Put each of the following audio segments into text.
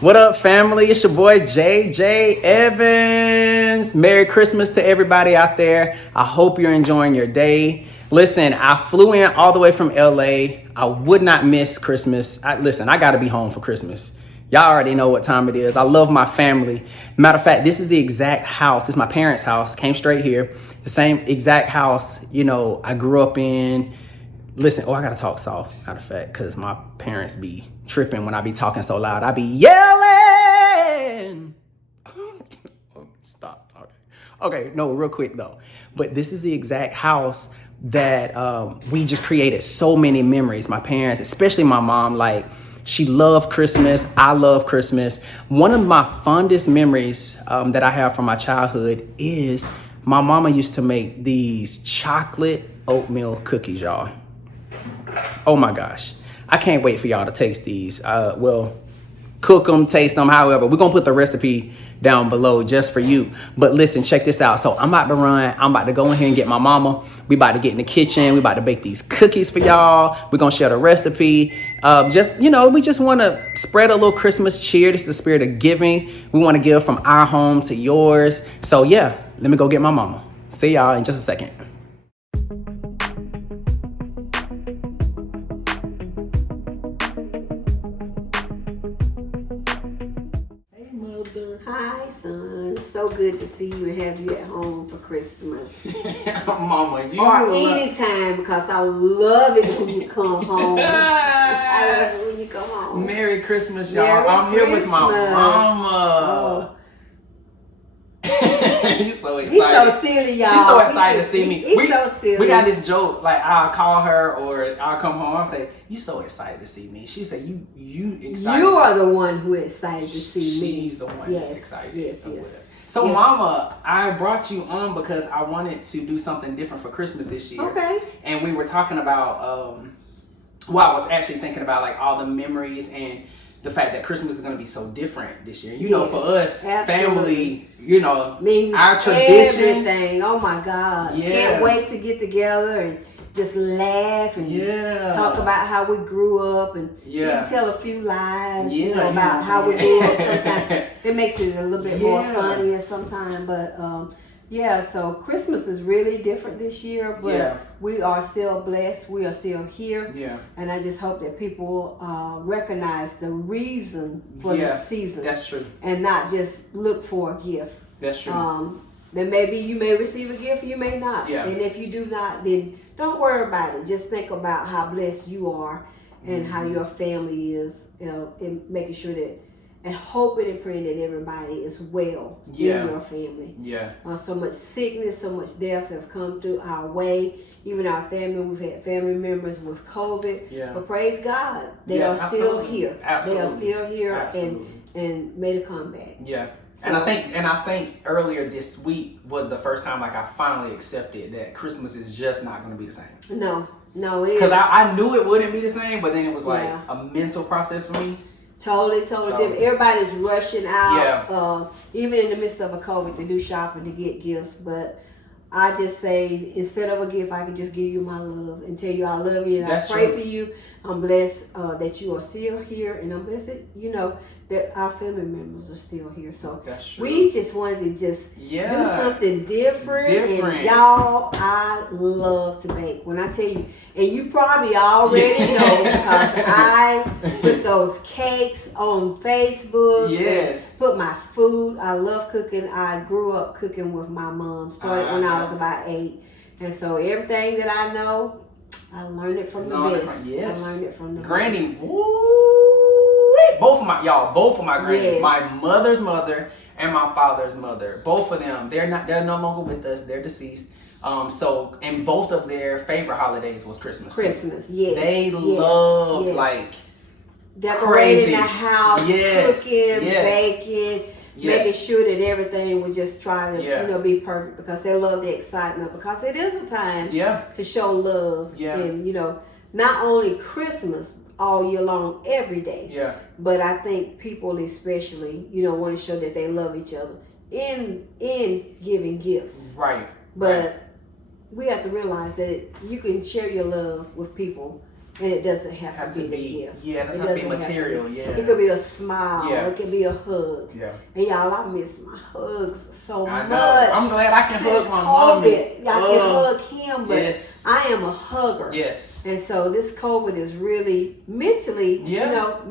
What up, family? It's your boy JJ Evans. Merry Christmas to everybody out there. I hope you're enjoying your day. Listen, I flew in all the way from LA. I would not miss Christmas. I got to be home for Christmas. Y'all already know what time it is. I love my family. Matter of fact, this is the exact house. This is my parents' house. Came straight here. The same exact house, I grew up in. Listen, I gotta talk soft, matter of fact, because my parents be tripping when I be talking so loud. I be yelling. Stop talking. Okay, no, real quick though. But this is the exact house that we just created so many memories. My parents, especially my mom, she loved Christmas. I love Christmas. One of my fondest memories that I have from my childhood is my mama used to make these chocolate oatmeal cookies, y'all. Oh my gosh. I can't wait for y'all to taste these. Cook them, taste them, however. We're going to put the recipe down below just for you. But listen, check this out. So I'm about to run. I'm about to go in here and get my mama. We about to get in the kitchen. We about to bake these cookies for y'all. We're going to share the recipe. We just want to spread a little Christmas cheer. This is the spirit of giving. We want to give from our home to yours. So yeah, let me go get my mama. See y'all in just a second. Hi, son. So good to see you and have you at home for Christmas. Mama, you or anytime, because I love it when you come home. I love it when you come home. Merry Christmas, y'all. I'm here with my mama. He's so excited. He's so silly, y'all. She's so excited to see me. He's so silly. We got this joke, I'll call her or I'll come home and say, "You so excited to see me." She say, "You excited." You are the one who excited to see me. She's the one that's excited. Yes. So, Mama, I brought you on because I wanted to do something different for Christmas this year. Okay. And we were talking about, I was actually thinking about all the memories and the fact that Christmas is going to be so different this year. For us, family, means our traditions. Everything. Oh my God. Yeah. Can't wait to get together and just laugh and talk about how we grew up and even tell a few lies about how we grew up sometimes. It makes it a little bit more funny sometimes. But so Christmas is really different this year, but we are still blessed. We are still here. Yeah. And I just hope that people recognize the reason for the season. That's true. And not just look for a gift. That's true. Then maybe you may receive a gift, you may not. Yeah. And if you do not, then don't worry about it. Just think about how blessed you are and how your family is, and making sure that, and hoping and praying that everybody is well in your family. Yeah. So much sickness, so much death have come through our way. Even our family, we've had family members with COVID. Yeah. But praise God, they are still here. Absolutely. They are still here and made a comeback. Yeah. So, and I think earlier this week was the first time I finally accepted that Christmas is just not going to be the same. No, it is. Because I knew it wouldn't be the same, but then it was a mental process for me. Totally different. Everybody's rushing out, even in the midst of a COVID, to do shopping, to get gifts. But I just say, instead of a gift, I can just give you my love and tell you I love you and I pray for you. I'm blessed that you are still here, and I'm blessed that our family members are still here. So we just wanted to do something different. And y'all, I love to bake. When I tell you, and you probably already know because I put those cakes on Facebook. Yes. Put my food. I love cooking. I grew up cooking with my mom. Started when I was about 8. And so everything that I know, I learned it from the best. I learned it from the Granny, best. Both of my grannies, my mother's mother and my father's mother, both of them, they're no longer with us, they're deceased. And both of their favorite holidays was Christmas. Yes. They loved decorating the house, cooking, baking, making sure that everything was just trying to be perfect, because they love the excitement, because it is a time to show love. And not only Christmas all year long, every day. Yeah. But I think people especially, want to show that they love each other in giving gifts. Right. But we have to realize that you can share your love with people And it doesn't have to be a gift. Yeah, it doesn't have to be material. Yeah. It could be a smile. Yeah. It could be a hug. Yeah. And y'all, I miss my hugs so I know. much. I'm glad I can hug my mommy. mommy. I can hug him, but yes. I am a hugger. Yes. And so this COVID is really mentally,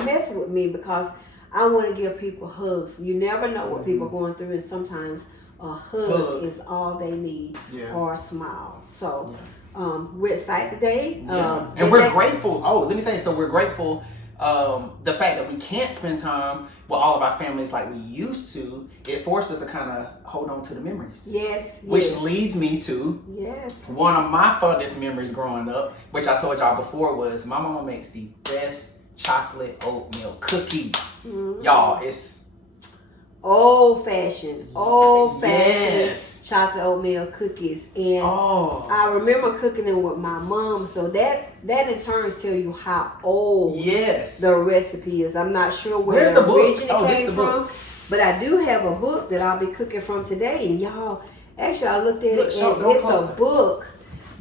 messing with me because I want to give people hugs. You never know what people are going through, and sometimes a hug is all they need, or a smile. So. We're excited today. And we're grateful. Oh, let me say, so we're grateful. The fact that we can't spend time with all of our families like we used to, it forced us to kind of hold on to the memories. Yes. Which leads me to one of my fondest memories growing up, which I told y'all before, was my mama makes the best chocolate oatmeal cookies. Mm-hmm. Y'all, it's old-fashioned chocolate oatmeal cookies, and I remember cooking them with my mom. So that in turn tell you how old the recipe is. I'm not sure where it originally came from, but I do have a book that I'll be cooking from today. And y'all, actually, I looked at it, and it's a book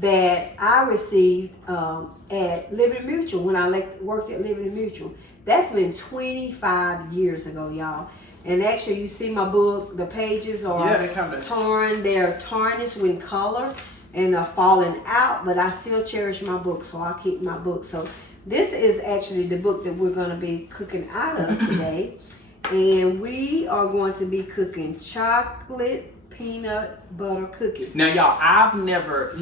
that I received at Liberty Mutual when I worked at Liberty Mutual. That's been 25 years ago, y'all. And actually, you see my book, the pages are torn. They're tarnished with color and are falling out, but I still cherish my book, so I'll keep my book. So this is actually the book that we're going to be cooking out of today. And we are going to be cooking chocolate peanut butter cookies. Now, y'all, I've never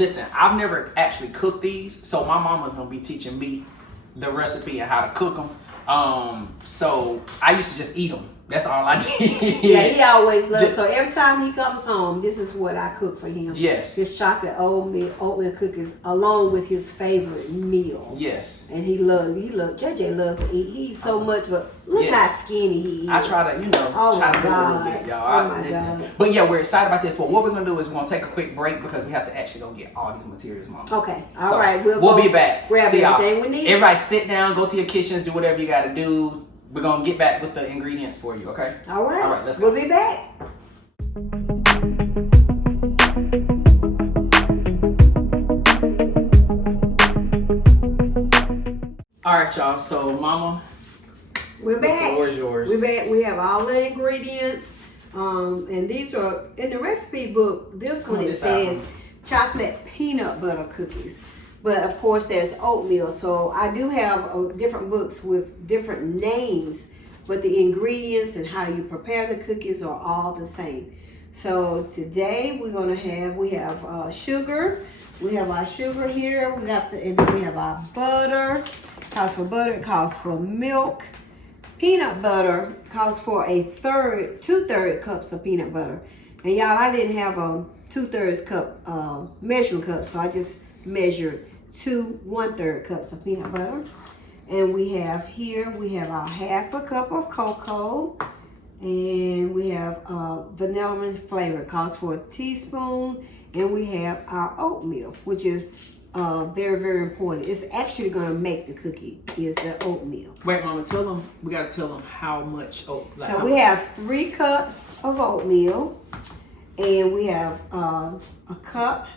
actually cooked these, so my mama's going to be teaching me the recipe and how to cook them. So I used to just eat them. That's all I did. Yeah, he always loves. So every time he comes home, this is what I cook for him. Yes. His chocolate oatmeal cookies, along with his favorite meal. Yes. And JJ loves to eat. He eats so much, but look how skinny he is. I try to, try to do a little bit, y'all. God. But yeah, we're excited about this. But what we're gonna do is we're gonna take a quick break because we have to actually go get all these materials, Mama. Okay. All right. We'll be back. Grab everything we need. Everybody sit down, go to your kitchens, do whatever you gotta do. We're gonna get back with the ingredients for you, okay? All right. All right, let's go. We'll be back. All right, y'all. So, Mama, we're back. The floor is yours. We're back. We have all the ingredients, and these are in the recipe book. This one it says chocolate peanut butter cookies. But of course, there's oatmeal. So I do have different books with different names, but the ingredients and how you prepare the cookies are all the same. So today we have sugar. We have our sugar here. And then we have our butter. It calls for butter. It calls for milk. Peanut butter calls for 2/3 cups of peanut butter. And y'all, I didn't have a 2/3 cup measuring cup, so I just measured 2 1/3 cups of peanut butter. And we have our 1/2 cup of cocoa, and we have vanilla flavor. It calls for a teaspoon, and we have our oatmeal, which is very, very important. It's actually going to make the cookie, is the oatmeal. Wait, Mama, we got to tell them how much oatmeal. So we have 3 cups of oatmeal, and we have a 1.5 cups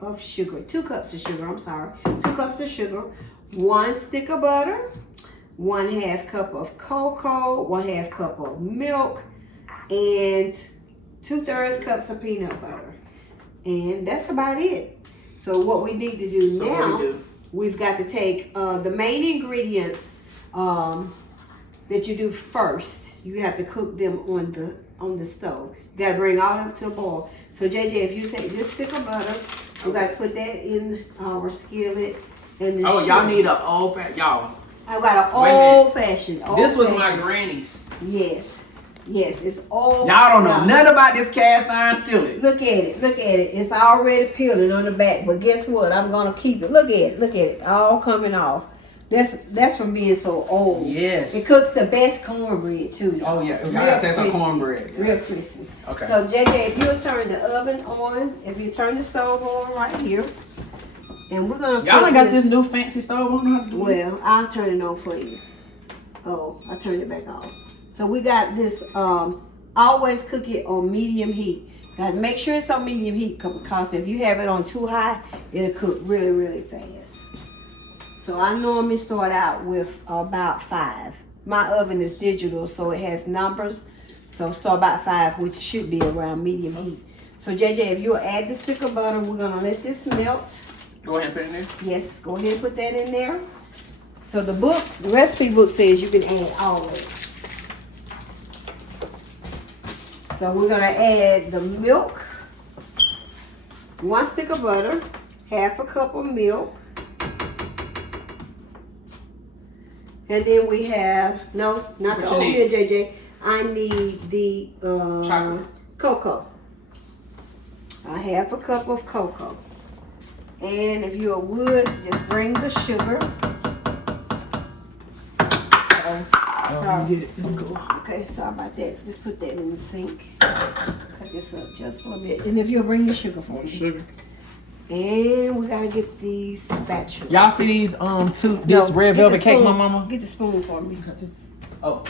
of sugar. 2 cups of sugar, 2 cups of sugar, 1 stick of butter, 1/2 cup of cocoa, 1/2 cup of milk, and 2/3 cups of peanut butter. And that's about it. So what we need to do now, we've got to take the main ingredients that you do first. You have to cook them on the stove. You gotta bring all of it to a boil. So JJ, if you take this stick of butter, we gotta put that in our skillet. And y'all need an old-fashioned, y'all. I got an old-fashioned. This was my granny's. Yes, it's old. Y'all don't know nothing about this cast iron skillet. Look at it. It's already peeling on the back, but guess what? I'm gonna keep it. Look at it, all coming off. That's from being so old. Yes. It cooks the best cornbread too. Oh yeah, I gotta taste some cornbread. Yeah. Real crispy. Okay. So JJ, if you'll turn the oven on, if you turn the stove on right here, and we're gonna. Y'all ain't got this new fancy stove on. Well, I'll turn it on for you. Oh, I turned it back off. So we got this. Always cook it on medium heat. Gotta make sure it's on medium heat because if you have it on too high, it'll cook really, really fast. So I normally start out with about 5. My oven is digital, so it has numbers. So start about 5, which should be around medium heat. So JJ, if you'll add the stick of butter, we're gonna let this melt. Go ahead and put it in there. Yes, go ahead and put that in there. So the recipe book says you can add all of it. So we're gonna add the milk, 1 stick of butter, 1/2 cup of milk. And then we have, no, not the oatmeal, JJ. I need the cocoa. 1/2 cup of cocoa. And if you would, just bring the sugar. Sorry. Get it. It's cool. Okay, sorry about that. Just put that in the sink. Cut this up just a little bit. And if you'll bring the sugar for me. Sugar. And we gotta get the spatula. Y'all see these this red velvet cake, my mama? Get the spoon for me. Oh,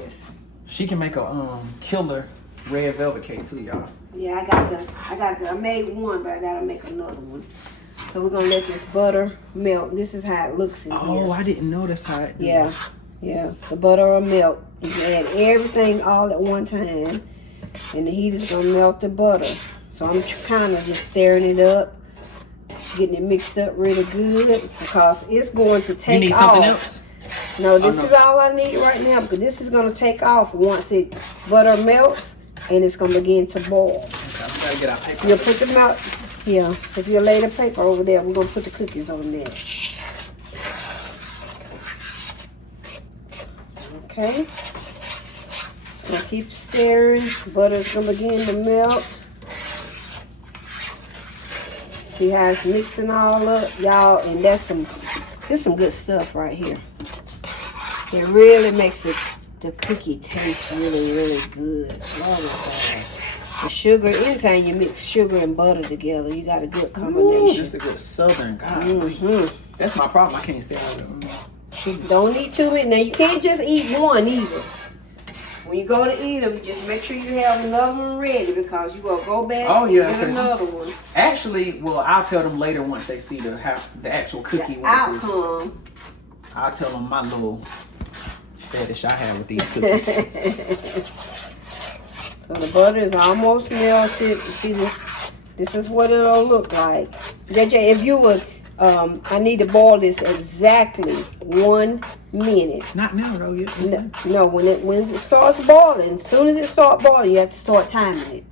Yes. she can make a killer red velvet cake too, y'all. Yeah, I made one, but I gotta make another one. So we're gonna let this butter melt. This is how it looks in here. Oh, I didn't know that's how it. Yeah, yeah. The butter will melt. You can add everything all at one time, and the heat is gonna melt the butter. So I'm kind of just stirring it up, getting it mixed up really good because it's going to take off. You need something else? No, this is all I need right now because this is going to take off once it butter melts and it's going to begin to boil. Okay, we gotta get our paper. You'll put the milk, yeah. If you lay the paper over there, we're going to put the cookies on there. Okay. Just going to keep stirring. Butter's going to begin to melt. See how it's mixing all up, y'all, and that's some good stuff right here. It really makes the cookie taste really, really good. Love it. The sugar, anytime you mix sugar and butter together, you got a good combination. Ooh, that's a good southern guy. That's my problem. I can't stand it. Don't eat too many. Now you can't just eat one either. When you go to eat them, just make sure you have another one ready because you will go back and get another one. Actually, well, I'll tell them later once they see the actual cookie. The outcome. I'll tell them my little fetish I have with these cookies. So the butter is almost melted. See this is what it'll look like. JJ, if you would, I need to boil this exactly 1 minute. Not now, though. No, when it starts boiling, as soon as it starts boiling, you have to start timing it.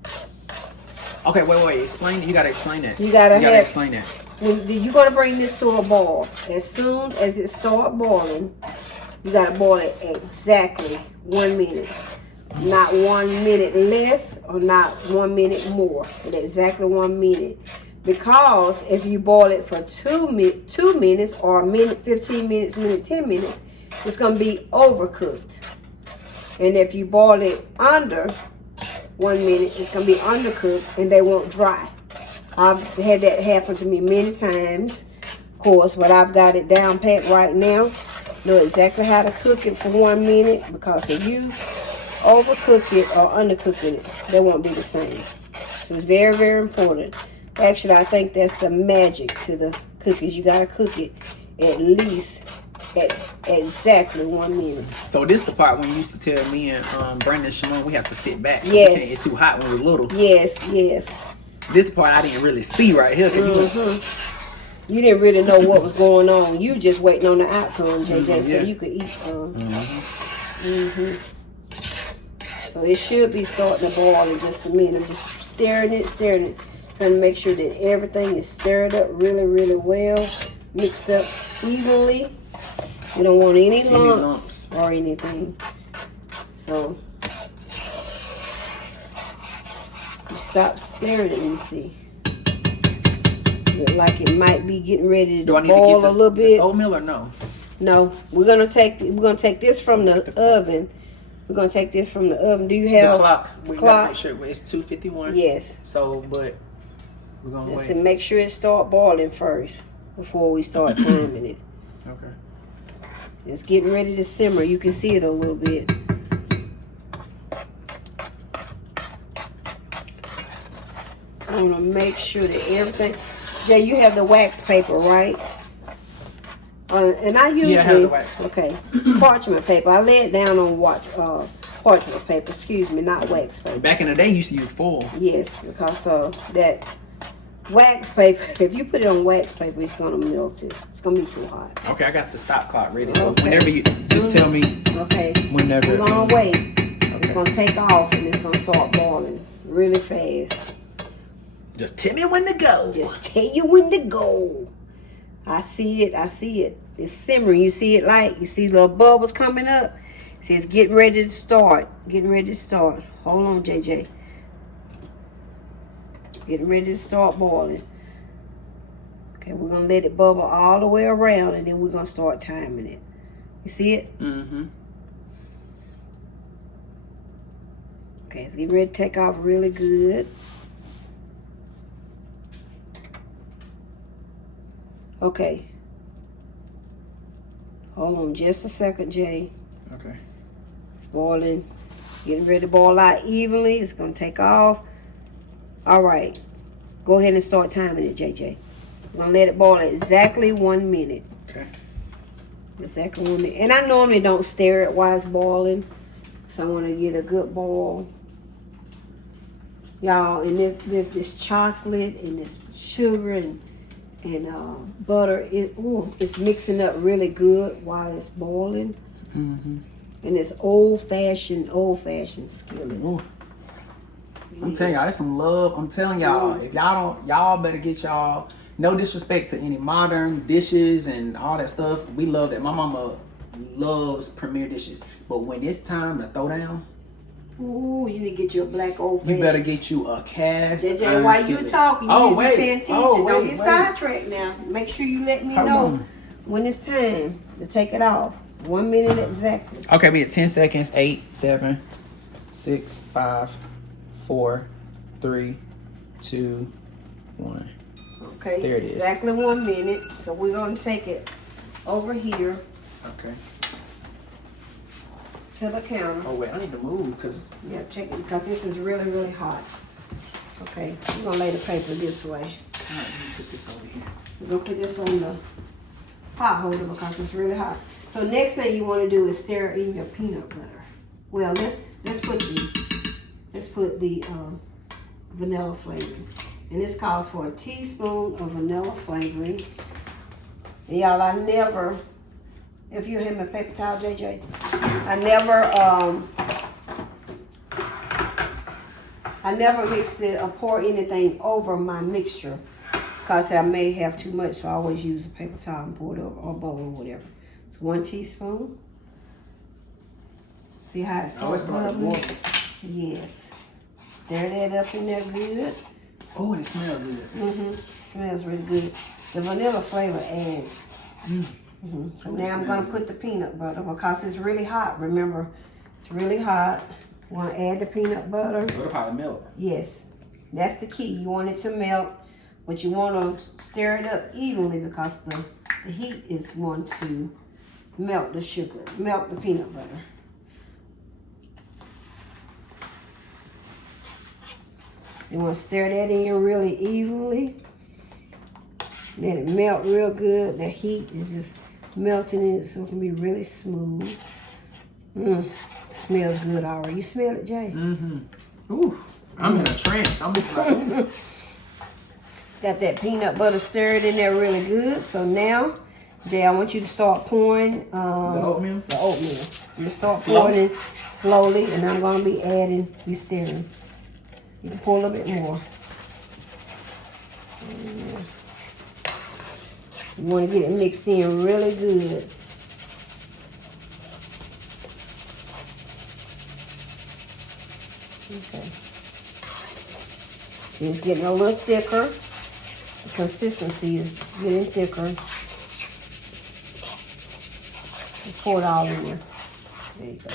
Okay, wait. Explain it. You gotta explain that. You gotta explain that. You're gonna bring this to a boil. As soon as it starts boiling, you gotta boil it exactly 1 minute. Not 1 minute less or not 1 minute more. But exactly 1 minute. Because if you boil it for 2 minutes or a minute, 15 minutes, 10 minutes, it's going to be overcooked. And if you boil it under 1 minute, it's going to be undercooked and they won't dry. I've had that happen to me many times. Of course, but I've got it down pat right now. Know exactly how to cook it for 1 minute because if you overcook it or undercook it, they won't be the same. So it's very, very important. Actually, I think that's the magic to the cookies. You gotta cook it at least at exactly 1 minute. So this the part when you used to tell me and Brandon Shimon we have to sit back. Yes. It's too hot when we're little. Yes. This the part I didn't really see right here. You didn't really know what was going on. You just waiting on the outcome, JJ, so you could eat some. So it should be starting to boil in just a minute. I'm just stirring it. Trying to make sure that everything is stirred up really, really well, mixed up evenly. We don't want any lumps or anything. So you stop stirring it and you see. Look like it might be getting ready to boil a little bit. Oatmeal or no? No, we're gonna take this from the oven. We're gonna take this from the oven. Do you have the clock? We gotta make sure it's 2:51. Yes. So, but we're gonna wait. And make sure it start boiling first before we start timing it. Okay. It's getting ready to simmer. You can see it a little bit. I want to make sure that everything. Jay, you have the wax paper, right? And I usually, have the wax. okay, parchment paper. I lay it down on parchment paper, excuse me, not wax paper. Back in the day, you used to use foil. Yes, because that wax paper, if you put it on wax paper, it's going to melt it. It's going to be too hot. Okay, I got the stop clock ready. So whenever you, just tell me. Okay. Whenever. We're going to wait. Okay. It's going to take off and it's going to start boiling really fast. Just tell me when to go. Just tell you when to go. I see it. It's simmering. You see it you see little bubbles coming up. See, it's getting ready to start. Hold on, JJ. Getting ready to start boiling. Okay, we're going to let it bubble all the way around and then we're going to start timing it. You see it? Mm-hmm. Okay, it's getting ready to take off really good. Okay. Hold on just a second, Jay. Okay. It's boiling. Getting ready to boil out evenly. It's going to take off. All right. Go ahead and start timing it, JJ. We're going to let it boil exactly 1 minute. Okay. Exactly 1 minute. And I normally don't stir it while it's boiling. So I want to get a good boil. Y'all, and this chocolate and this sugar and butter, it's mixing up really good while it's boiling. Mm-hmm. And it's old-fashioned skillet. Ooh. I'm telling y'all, there's some love. I'm telling y'all, if y'all better get y'all, no disrespect to any modern dishes and all that stuff. We love that. My mama loves Premier dishes. But when it's time to throw down, ooh, you need to get you a black old-fashioned. you better get you a cast JJ, iron while skillet. you talking, you need to be paying attention. Don't get wait. sidetracked now. Make sure you let me Hold know on. when it's time to take it off. 1 minute exactly. Okay, we at 10 seconds. 8, 7, 6, 5, 4, 3, 2, 1. Okay, there it is. Exactly 1 minute. So we're going to take it over here Okay. to the counter. Oh wait, I need to move because Yeah, check it because this is really, really hot. Okay, we're going to lay the paper this way. all right, let me put this over here. We're going to put this on the pot holder because it's really hot. So next thing you want to do is stir in your peanut butter. Well, let's put the vanilla flavoring. And this calls for a teaspoon of vanilla flavoring. And y'all, I never, if you have my paper towel, JJ, I never mix it or pour anything over my mixture because I may have too much, so I always use a paper towel and pour it over, or a bowl or whatever. So 1 teaspoon. See how it's bubbling? Yes. Stir that up in there good. Oh, and it smells good. Mm-hmm. Smells really good. The vanilla flavor adds. Mm-hmm. So now I'm going to put the peanut butter because it's really hot. Remember, it's really hot. You want to add the peanut butter. It'll probably melt. Yes. That's the key. You want it to melt, but you want to stir it up evenly because the heat is going to melt the sugar, melt the peanut butter. You want to stir that in really evenly. Let it melt real good. The heat is just melting it so it can be really smooth. Smells good already. You smell it, Jay? Mm-hmm. Ooh, I'm in a trance. I'm just like... Got that peanut butter stirred in there really good. So now, Jay, I want you to start pouring the oatmeal? The oatmeal. You start pouring it slowly, and I'm going to be adding, stirring. You can pour a little bit more. You want to get it mixed in really good. Okay. See, it's getting a little thicker. The consistency is getting thicker. Just pour it all in there. There you go.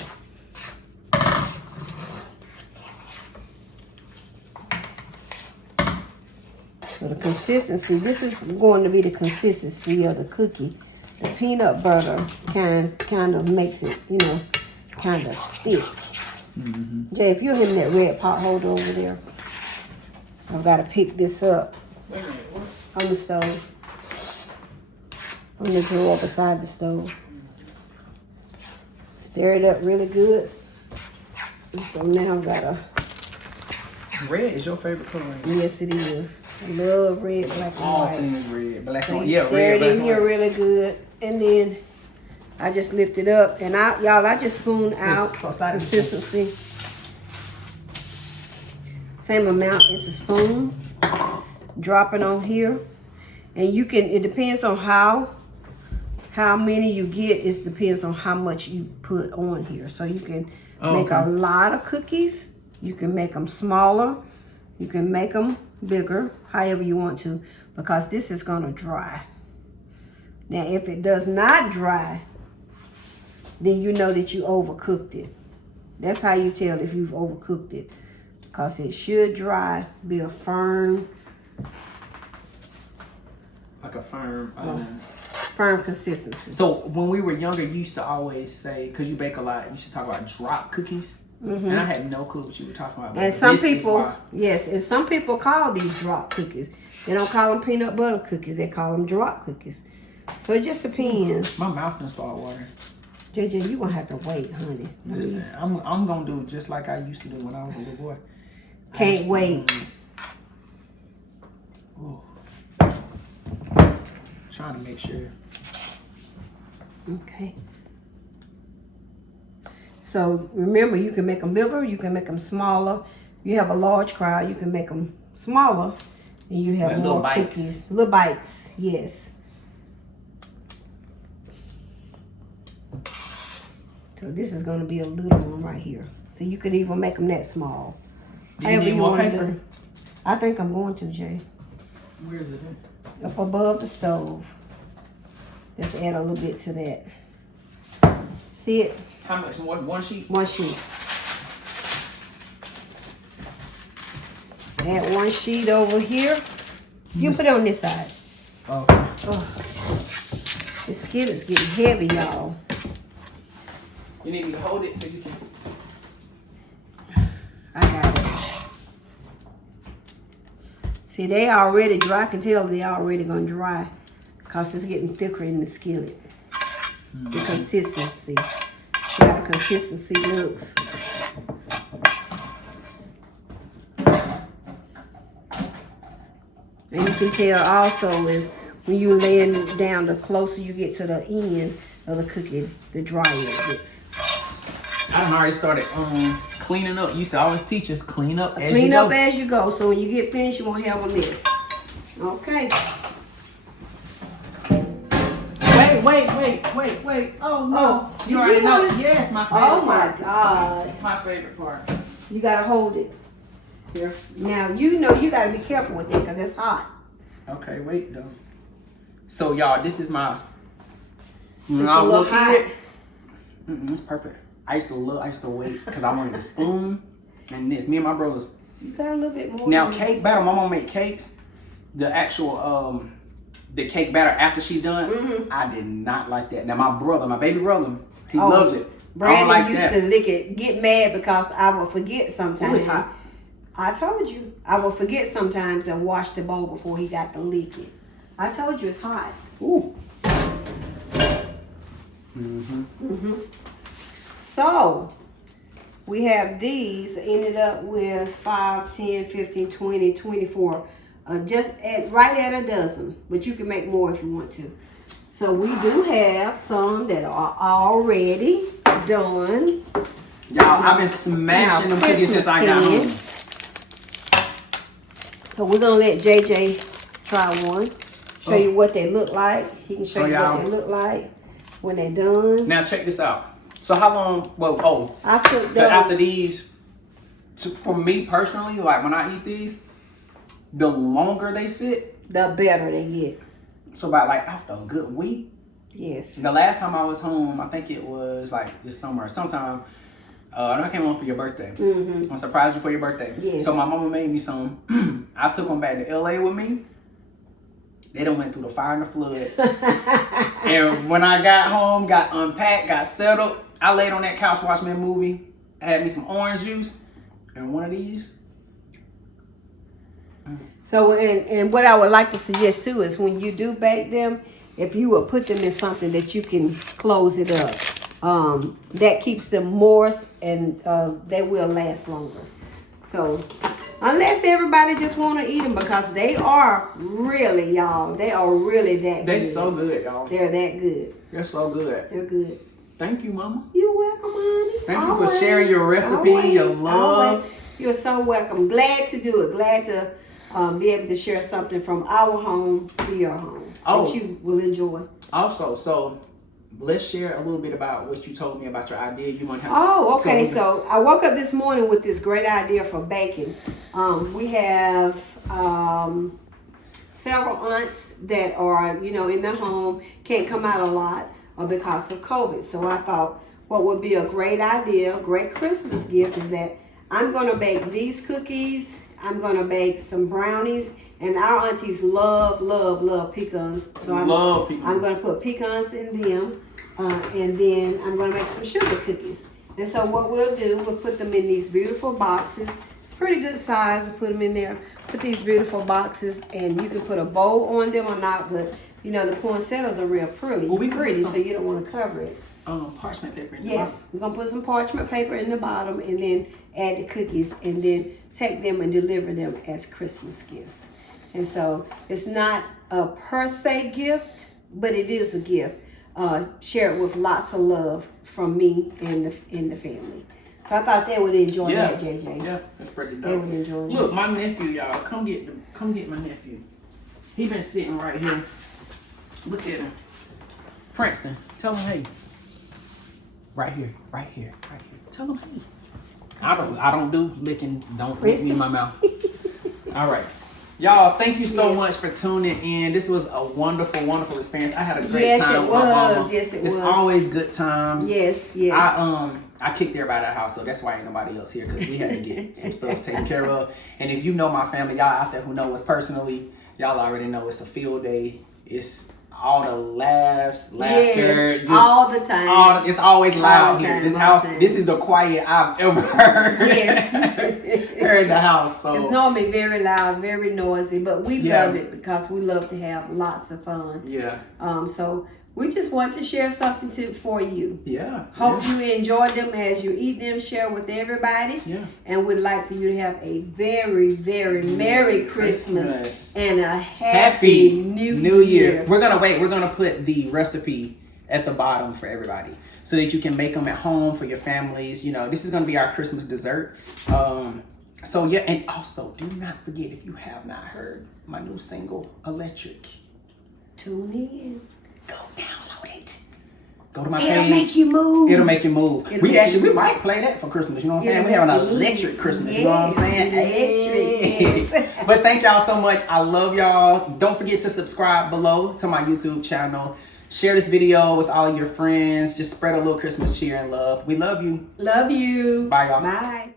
So the consistency, this is going to be the consistency of the cookie. The peanut butter kind of makes it, kind of thick. Mm-hmm. Jay, if you're in that red pot holder over there, I've got to pick this up. Wait a minute, what? On the stove. on the drawer beside the stove. Stir it up really good. And so now I've got Red is your favorite color? yes, it is. I love red, black, and All white. things red, black So and you white. Yeah, stir red, it black in and here white. really good, and then I just lift it up, and I just spoon out consistency. Same amount as a spoon. Drop it on here, and you can. It depends on how many you get. It depends on how much you put on here. So you can make a lot of cookies. You can make them smaller. You can make them bigger, however you want to, because this is gonna dry. Now, if it does not dry, then you know that you overcooked it. That's how you tell if you've overcooked it, because it should dry, be a firm, Like a firm. firm consistency. So when we were younger, you used to always say, because you bake a lot, you used to talk about drop cookies. And I had no clue what you were talking about. And some people, yes, and some people call these drop cookies. They don't call them peanut butter cookies. They call them drop cookies. So it just depends. My mouth done start watering. JJ, you gonna have to wait, honey. Listen, I'm gonna do just like I used to do when I was a little boy. Can't wait. Trying to make sure. Okay. So remember, you can make them bigger, you can make them smaller. You have a large crowd, you can make them smaller, and you have Like more little bites. cookies. Little bites, yes. So this is going to be a little one right here. So you could even make them that small. Do you need more paper? I think I'm going to, Jay. Where is it? Up above the stove. Let's add a little bit to that. See it? How much? One sheet? One sheet. Add one sheet over here. You put it on this side. Okay. Oh, this skillet's getting heavy, y'all. You need me to hold it so you can. I got it. See, they already dry. I can tell they already gonna dry because it's getting thicker in the skillet. The consistency. See how the consistency looks. And you can tell also is when you laying down, the closer you get to the end of the cookie, the drier it gets. I done already started cleaning up. You used to always teach us clean up as you Clean go. up as you go. So when you get finished, you won't have a mess. Okay. Wait. Oh no. Did You already you know. want it? Yes, my favorite Oh my part. God. My favorite part. You gotta hold it. Here. Now you know you gotta be careful with it because it's hot. Okay, wait though. So y'all, this is my. When It's I a was a little little hot. kid, it's perfect. I used to wait because I wanted the spoon and this. Me and my brothers. You got a little bit more. Now cake batter, my mom made cakes. The actual the cake batter after she's done, I did not like that. Now my baby brother, he loves it. Brandon I don't like used that. to lick it, get mad because I would forget sometimes. Ooh, it's hot. I told you. I would forget sometimes and wash the bowl before he got to lick it. I told you it's hot. Ooh. So, we have these ended up with 5, 10, 15, 20, 24. Just right at a dozen. But you can make more if you want to. So, we do have some that are already done. Y'all, I've been smashing them cookies since I got home. So, we're going to let JJ try one. Show you what they look like. He can show you what they look like when they're done. Now check this out. So how long? Well, I took those. after these, for me personally, like when I eat these, the longer they sit, the better they get. So about like after a good week. Yes. The last time I was home, I think it was like this summer, sometime. I came home for your birthday. I surprised you for your birthday. Yes. So my mama made me some. I took them back to LA with me. They done went through the fire and the flood. And when I got home, got unpacked, got settled, I laid on that couch, watched me a movie, had me some orange juice, and one of these. So, and what I would like to suggest too is when you do bake them, if you will put them in something that you can close it up, that keeps them moist and they will last longer. So unless everybody just want to eat them, because they are really, y'all, they are really that good. They're so good, y'all. They're that good. They're so good. They're good. Thank you, Mama. You're welcome, honey. Thank you for sharing your recipe, your love. Always. You're so welcome. Glad to do it. Glad to be able to share something from our home to your home that you will enjoy. Also, so let's share a little bit about what you told me about your idea. You want to have? Oh, okay. So I woke up this morning with this great idea for baking. We have several aunts that are, in their home, can't come out a lot because of COVID. So I thought what would be a great idea, a great Christmas gift, is that I'm going to bake these cookies. I'm going to bake some brownies. And our aunties love pecans. So I'm going to put pecans in them. And then I'm going to make some sugar cookies. And so what we'll do, we'll put them in these beautiful boxes. It's pretty good size to put them in there. Put these beautiful boxes, and you can put a bow on them or not, but the poinsettias are real pretty. So you don't want to cover it. Parchment paper in the bottom. Yes, we're going to put some parchment paper in the bottom and then add the cookies and then take them and deliver them as Christmas gifts. And so it's not a per se gift, but it is a gift. Share it with lots of love from me and the family. So I thought they would enjoy that, JJ. Yeah, that's pretty dope. They would enjoy that. Look, my nephew, y'all, come get my nephew. He been sitting right here. Look at him. Princeton, tell him hey. Right here. Tell him hey. I don't do licking. Don't lick me in my mouth. All right. Y'all, thank you so much for tuning in. This was a wonderful, wonderful experience. I had a great time with my mama. Yes, it was. It's always good times. Yes. I kicked everybody out of the house, so that's why ain't nobody else here, because we had to get some stuff taken care of. And if you know my family, y'all out there who know us personally, y'all already know it's a field day. It's all the laughter, just all the time. It's always loud here. This house, this is the quiet I've ever heard. Yes. Here in the house. So it's normally very loud, very noisy, but we love it because we love to have lots of fun. Yeah. So we just want to share something for you. Yeah. Hope you enjoy them as you eat them. Share with everybody. Yeah. And we'd like for you to have a very, very Merry Christmas and a Happy New Year. We're gonna put the recipe at the bottom for everybody, so that you can make them at home for your families. This is gonna be our Christmas dessert. So yeah, and also do not forget, if you have not heard my new single, Electric, tune in. Go download it. Go to my It'll page. make you move. It'll make you move. We might play that for Christmas. You know what I'm saying? We have an electric Christmas. You know what I'm saying? Electric. But thank y'all so much. I love y'all. Don't forget to subscribe below to my YouTube channel. Share this video with all your friends. Just spread a little Christmas cheer and love. We love you. Love you. Bye, y'all. Bye.